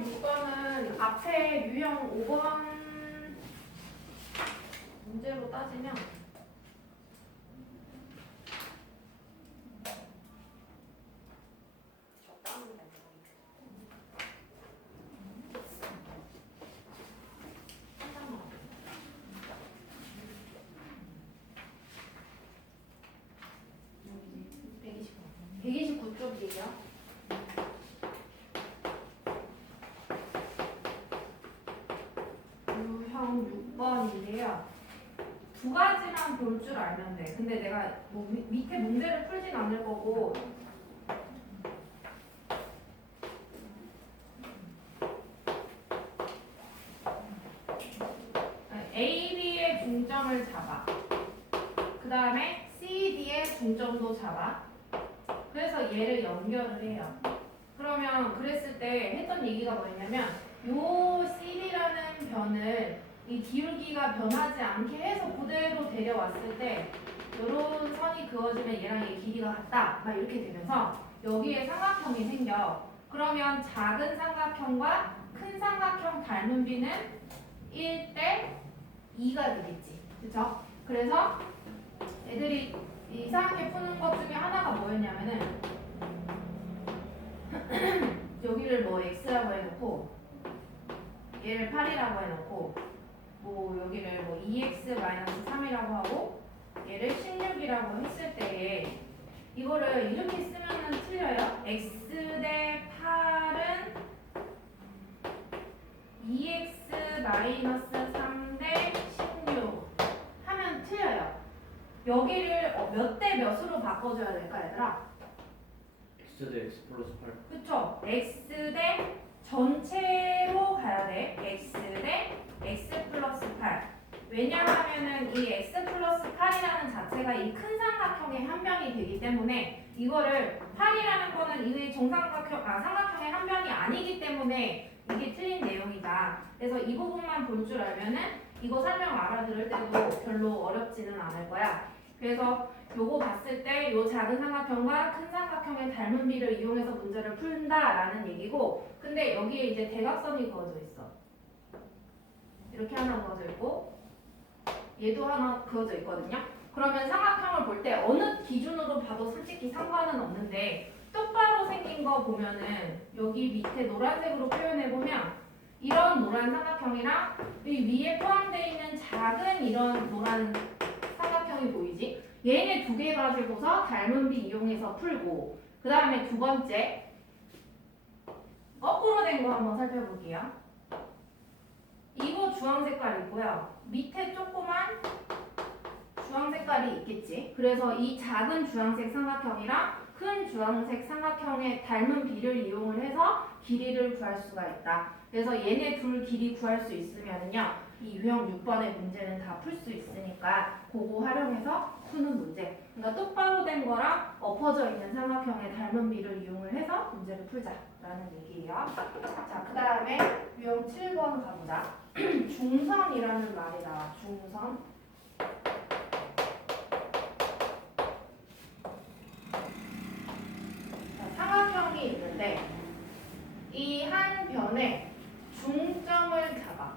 유형 6번은 앞에 유형 5번 문제로 따지면 적당합니다. 129쪽이에요. 유형 6번인데요. 두 가지만 볼 줄 알면 돼. 근데 내가 뭐 밑에 문제를 풀진 않을 거고 A, B의 중점을 잡아. 그 다음에 C, D의 중점도 잡아. 그래서 얘를 연결을 해요. 그러면 그랬을 때 했던 얘기가 뭐였냐면 요 CD라는 변을 이 기울기가 변하지 않게 해서 그대로 데려왔을 때 요런 선이 그어지면 얘랑 얘 길이가 같다 막 이렇게 되면서 여기에 삼각형이 생겨. 그러면 작은 삼각형과 큰 삼각형 닮은 비는 1대 2가 되겠지. 그쵸? 그래서 애들이 이상하게 푸는 것 중에 하나가 뭐였냐면은 여기를 뭐 x라고 해놓고 얘를 8이라고 해놓고 뭐 여기를 뭐 2x-3이라고 하고 얘를 16이라고 했을 때에 이거를 이렇게 쓰면은 틀려요. x 대 8은 2x-3 대 16 하면 틀려요. 여기를 몇 대 몇으로 바꿔줘야 될까 얘들아? x 대 x 플러스 8. 그쵸? x 대 전체로 가야 돼. x 대 x 플러스 8. 왜냐하면은 이 x 플러스 8이라는 자체가 이 큰 삼각형의 한 변이 되기 때문에 이거를 8이라는 거는 이 삼각형의 한 변이 아니기 때문에 이게 틀린 내용이다. 그래서 이 부분만 볼 줄 알면은 이거 설명 알아들을 때도 별로 어렵지는 않을 거야. 그래서 요거 봤을 때 요 작은 삼각형과 큰 삼각형의 닮은 비를 이용해서 문제를 푼다라는 얘기고, 근데 여기에 이제 대각선이 그어져 있어. 이렇게 하나 그어져 있고 얘도 하나 그어져 있거든요. 그러면 삼각형을 볼 때 어느 기준으로 봐도 솔직히 상관은 없는데 똑바로 생긴 거 보면은 여기 밑에 노란색으로 표현해 보면 이런 노란 삼각형이랑 이 위에 포함되어 있는 작은 이런 노란 삼각형이 보이지? 얘네 두 개 가지고서 닮은 비 이용해서 풀고, 그 다음에 두 번째 거꾸로 된 거 한번 살펴볼게요. 이거 주황 색깔이고요. 밑에 조그만 주황 색깔이 있겠지. 그래서 이 작은 주황색 삼각형이랑 큰 주황색 삼각형의 닮은 비를 이용을 해서 길이를 구할 수가 있다. 그래서 얘네 둘 길이 구할 수 있으면요, 이 유형 6번의 문제는 다 풀 수 있으니까 그거 활용해서 푸는 문제. 그러니까 똑바로 된 거랑 엎어져 있는 삼각형의 닮은 비를 이용을 해서 문제를 풀자라는 얘기예요. 자, 그 다음에 유형 7번 가보자. 중선이라는 말이 나와. 중선. 자, 삼각형이 있는데 이 한 변에 중점을 잡아.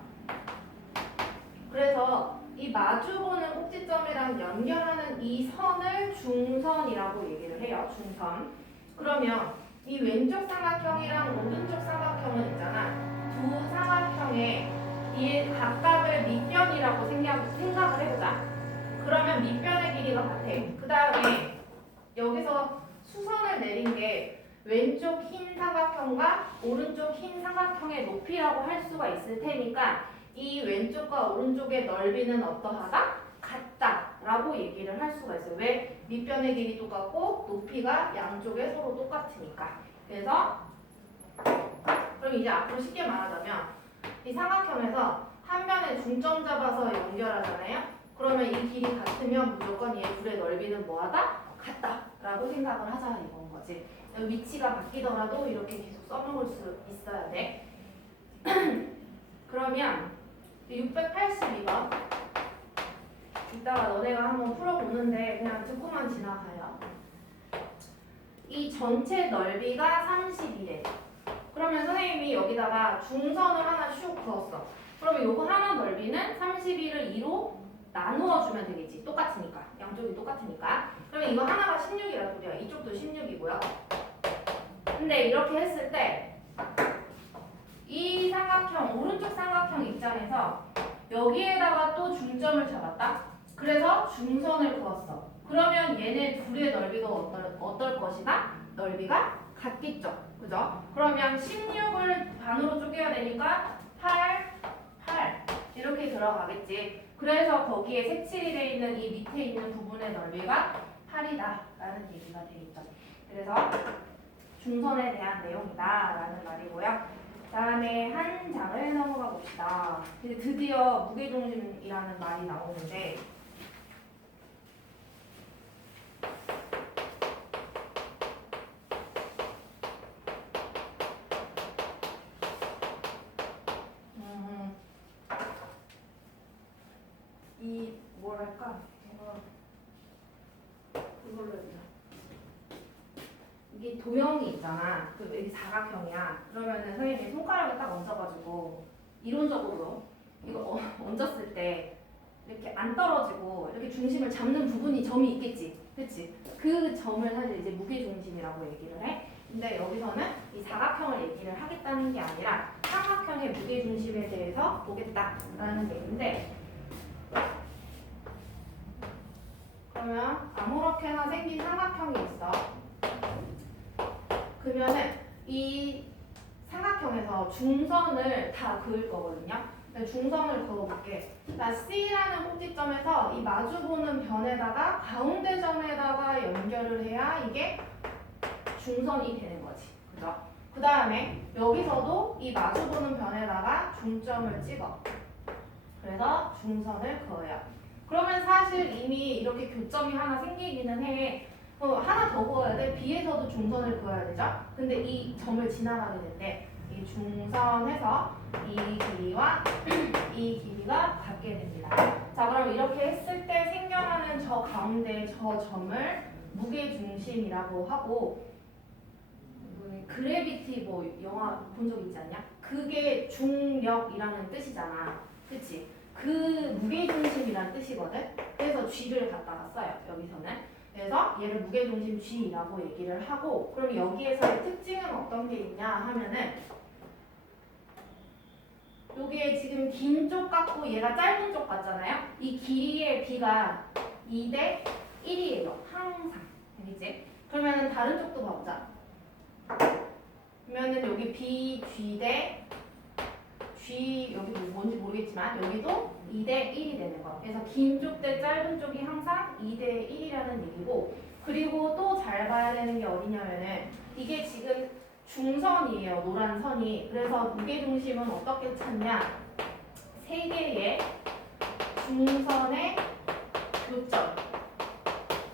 그래서 이 마주보는 꼭지점이랑 연결하는 이 선을 중선이라고 얘기를 해요. 중선. 그러면 이 왼쪽 삼각형이랑 오른쪽 삼각형은 있잖아. 두 삼각형의 이 각각을 밑변이라고 생각을 해보자. 그러면 밑변의 길이가 같아. 그 다음에 여기서 수선을 내린 게 왼쪽 흰 삼각형과 오른쪽 흰 삼각형의 높이라고 할 수가 있을 테니까 이 왼쪽과 오른쪽의 넓이는 어떠하다? 같다라고 얘기를 할 수가 있어요. 왜? 밑변의 길이 똑같고 높이가 양쪽에 서로 똑같으니까. 그래서 그럼 이제 앞으로 쉽게 말하자면 이 삼각형에서 한 변에 중점 잡아서 연결하잖아요. 그러면 이 길이 같으면 무조건 얘 둘의 넓이는 뭐하다? 같다라고 생각을 하자 이건 거지. 위치가 바뀌더라도 이렇게 계속 써먹을 수 있어야 돼. 그러면 682번 이따가 너네가 한번 풀어보는데 그냥 듣고만 지나가요. 이 전체 넓이가 30이래. 그러면 선생님이 여기다가 중선을 하나 슉 그었어. 그러면 요거 하나 넓이는 31을 2로 나누어 주면 되겠지. 똑같으니까. 양쪽이 똑같으니까. 그러면 이거 하나가 16이라고 돼요. 이쪽도 16이고요. 근데 이렇게 했을 때 이 삼각형, 오른쪽 삼각형 입장에서 여기에다가 또 중점을 잡았다. 그래서 중선을 그었어. 그러면 얘네 둘의 넓이가 어떨 것이다? 넓이가 같겠죠. 그죠? 그러면 16을 반으로 쪼개야 되니까 8, 8 이렇게 들어가겠지. 그래서 거기에 색칠이 되어 있는 이 밑에 있는 부분의 넓이가 8이다 라는 얘기가 되겠죠. 그래서 중선에 대한 내용이다 라는 말이고요. 다음에 한 장을 넘어가 봅시다. 이제 드디어 무게중심이라는 말이 나오는데 이 뭐랄까 이걸로 해야 되나? 이게 도형이 있잖아. 그 여기 사각형이야. 그러면은 선생님이 손가락을 딱 얹어가지고 이론적으로 이거 얹었을 때 이렇게 안 떨어지고 이렇게 중심을 잡는 부분이 점이 있겠지. 그치? 그 점을 사실 이제 무게중심이라고 얘기를 해. 근데 여기서는 이 사각형을 얘기를 하겠다는 게 아니라 삼각형의 무게중심에 대해서 보겠다라는 얘기인데 그러면 아무렇게나 생긴 삼각형이 있어. 그러면은 이 삼각형에서 중선을 다 그을 거거든요. 중선을 그어볼게. 자, C라는 꼭지점에서 이 마주보는 변에다가 가운데 점에다가 연결을 해야 이게 중선이 되는 거지. 그죠? 그 다음에 여기서도 이 마주보는 변에다가 중점을 찍어. 그래서 중선을 그어요. 그러면 사실 이미 이렇게 교점이 하나 생기기는 해. 하나 더 그어야 돼. B에서도 중선을 그어야 되죠. 근데 이 점을 지나가게 된대. 이 중선에서 이 길이와 이 길이가 같게 됩니다. 자, 그럼 이렇게 했을 때 생겨나는 저 가운데 저 점을 무게중심이라고 하고 그래비티 뭐 영화 본 적 있지 않냐? 그게 중력이라는 뜻이잖아. 그치? 그 무게중심이라는 뜻이거든. 그래서 G를 갖다가 써요. 여기서는. 그래서 얘를 무게중심 G라고 얘기를 하고 그럼 여기에서의 특징은 어떤 게 있냐 하면은 여기에 지금 긴 쪽 같고 얘가 짧은 쪽 같잖아요. 이 길이의 B가 2대 1이에요. 항상. 알겠지? 그러면은 다른 쪽도 봐보자. 그러면은 여기 B, G 대 G 여기 뭔지 모르겠지만 여기도 2대 1이 되는 거야. 그래서 긴 쪽 대 짧은 쪽이 항상 2대 1이라는 얘기고 그리고 또 잘 봐야 되는 게 어디냐면은 이게 지금 중선이에요. 노란 선이. 그래서 무게중심은 어떻게 찾냐? 세 개의 중선의 교점.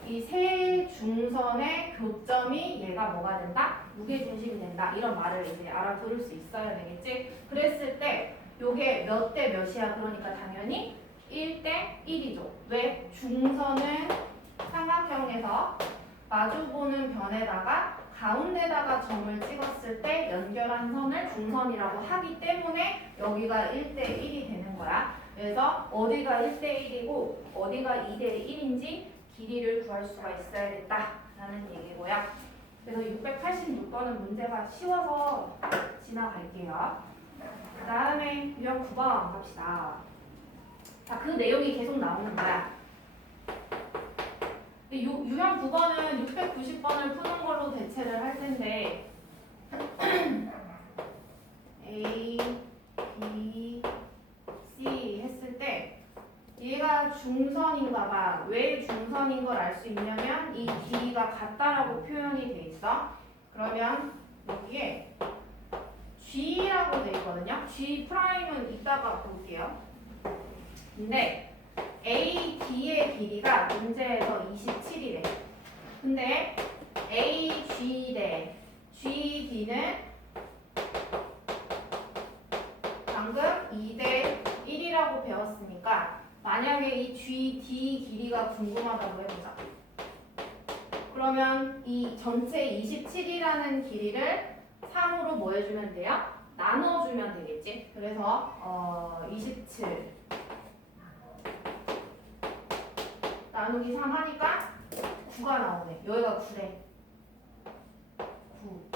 이 세 중선의 교점이 얘가 뭐가 된다? 무게중심이 된다. 이런 말을 이제 알아들을 수 있어야 되겠지? 그랬을 때 요게 몇 대 몇이야? 그러니까 당연히 1대 1이죠. 왜? 중선은 삼각형에서 마주보는 변에다가 가운데다가 점을 찍었을 때 연결한 선을 중선이라고 하기 때문에 여기가 1대 1이 되는 거야. 그래서 어디가 1대 1이고 어디가 2대 1인지 길이를 구할 수가 있어야겠다라는 얘기고요. 그래서 686번은 문제가 쉬워서 지나갈게요. 그 다음에 유형 9번 갑시다. 자, 그 내용이 계속 나오는 거야. 유형 9번은 690번을 푸는 걸로 대체를 할 텐데 A, B, C 했을 때 얘가 중선인가 봐. 왜 중선인 걸 알 수 있냐면 이 길이가 같다라고 표현이 돼 있어. 그러면 여기에 G라고 돼 있거든요. G 프라임은 이따가 볼게요. 근데 AD의 길이가 문제에서 27이래. 근데 AG 대 GD는 방금 2대 1이라고 배웠으니까 만약에 이 GD 길이가 궁금하다고 해보자. 그러면 이 전체 27이라는 길이를 3으로 뭐 해주면 돼요? 나눠주면 되겠지. 그래서 27 나누기 3 하니까 9가 나오네. 여기가 9래. 9.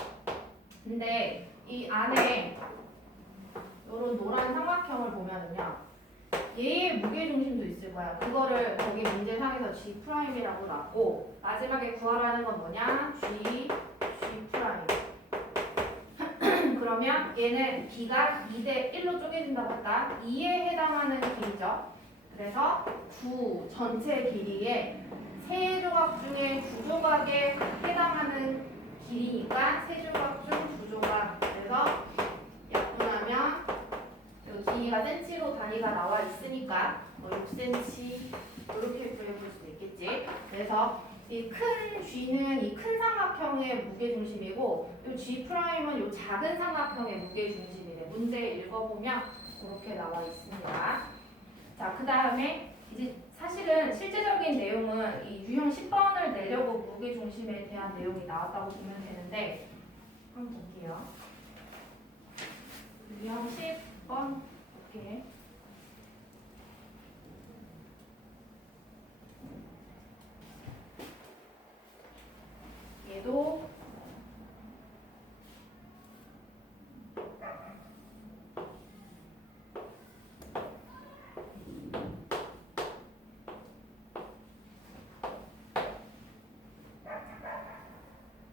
근데 이 안에 이런 노란 삼각형을 보면은요. 얘의 무게중심도 있을 거야. 그거를 거기 문제상에서 G'이라고 놨고 마지막에 구하라는 건 뭐냐? G'. 그러면 얘는 B가 2대 1로 쪼개진다고 했다. 2에 해당하는 길이죠. 그래서 9 전체 길이의 세 조각 중에 두 조각에 해당하는 길이니까 세 조각 중 두 조각. 그래서 약분하면 여기 길이가 센치로 단위가 나와 있으니까 뭐 6cm 이렇게 구해볼 수도 있겠지. 그래서 이 큰 G는 이 큰 삼각형의 무게중심이고 이 G'은 이 작은 삼각형의 무게중심이래. 문제 읽어보면 그렇게 나와 있습니다. 자, 그 다음에 이제 사실은 실제적인 내용은 이 유형 10번을 내려고 무게중심에 대한 내용이 나왔다고 보면 되는데 한번 볼게요. 유형 10번 볼게. 얘도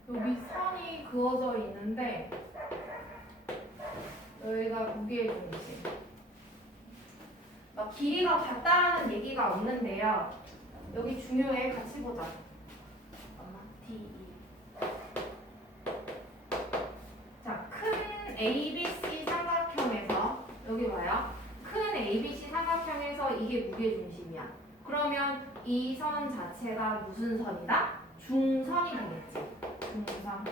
여기 선이 그어져 있는데 여기가 무게중심. 막 길이가 같다라는 얘기가 없는데요. 여기 중요해. 같이 보자. 잠깐만. D. 자, 큰 ABC 삼각형에서 여기 봐요. 큰 ABC 삼각형에서 이게 무게중심이야. 그러면 이 선 자체가 무슨 선이다? 중선이 되겠지. 중선.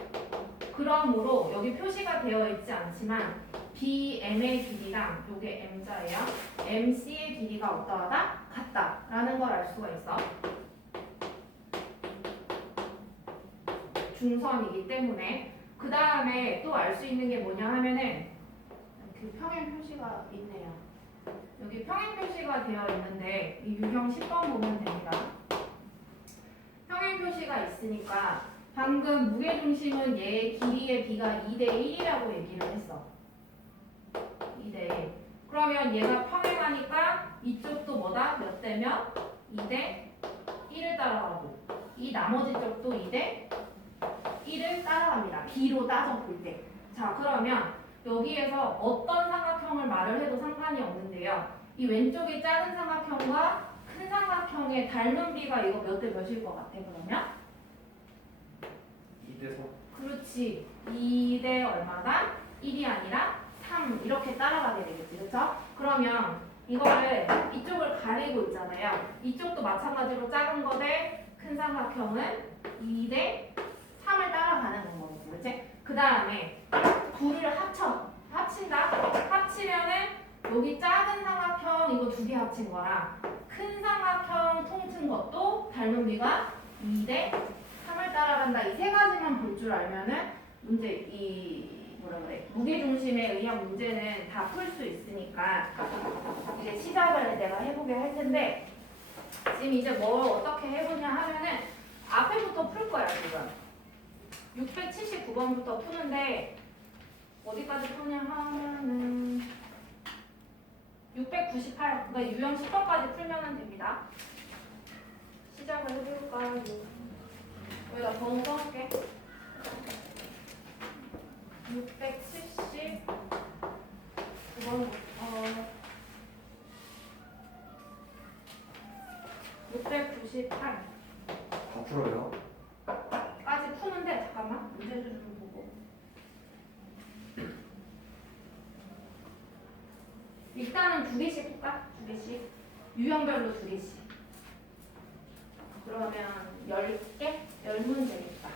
그러므로 여기 표시가 되어 있지 않지만 BM의 길이랑 요게 M자예요. MC의 길이가 어떠하다? 같다. 라는 걸 알 수가 있어. 중선이기 때문에. 그 다음에 또 알 수 있는 게 뭐냐 하면은 그 평행 표시가 있네요. 여기 평행 표시가 되어 있는데 이 유형 10번 보면 됩니다. 평행 표시가 있으니까 방금 무게중심은 얘의 길이의 B가 2대 1이라고 얘기를 했어. 2대 1. 그러면 얘가 평행하니까 이쪽도 뭐다? 몇 대면? 2대 1을 따라가고 이 나머지 쪽도 2대 1을 따라갑니다. B로 따져 볼 때. 자, 그러면 여기에서 어떤 삼각형을 말을 해도 상관이 없는데요. 이 왼쪽의 작은 삼각형과 큰 삼각형의 닮은 비가 이거 몇 대 몇일 것 같아, 그러면? 2대 3. 그렇지. 2대 얼마가? 1이 아니라 3 이렇게 따라가게 되겠지. 그렇죠? 그러면 이거를 이쪽을 가리고 있잖아요. 이쪽도 마찬가지로 작은 거 대 큰 삼각형은 2대 3을 따라가는 거겠지. 그렇지? 그 다음에 둘을 합친다. 합치면은 여기 작은 삼각형 이거 두 개 합친 거랑 큰 삼각형 통튼 것도 닮은 비가 2대 3을 따라간다. 이 세 가지만 볼 줄 알면은 문제 이 뭐라 그래 무게중심에 의한 문제는 다 풀 수 있으니까 이제 시작을 내가 해보게 할 텐데 지금 이제 뭘 어떻게 해보냐 하면은 앞에부터 풀 거야 지금 679번부터 푸는데 어디까지 푸냐 하면은 698 그러니까 유형 10번까지 풀면 됩니다. 시작을 해볼까요? 여기다 번호 써볼게. 679번부터 698 다 풀어요. 까지 푸는데 잠깐만 문제수 좀 보고 일단은 두 개씩 풀까? 두 개씩 유형별로 두 개씩 그러면 10개? 10문제겠다.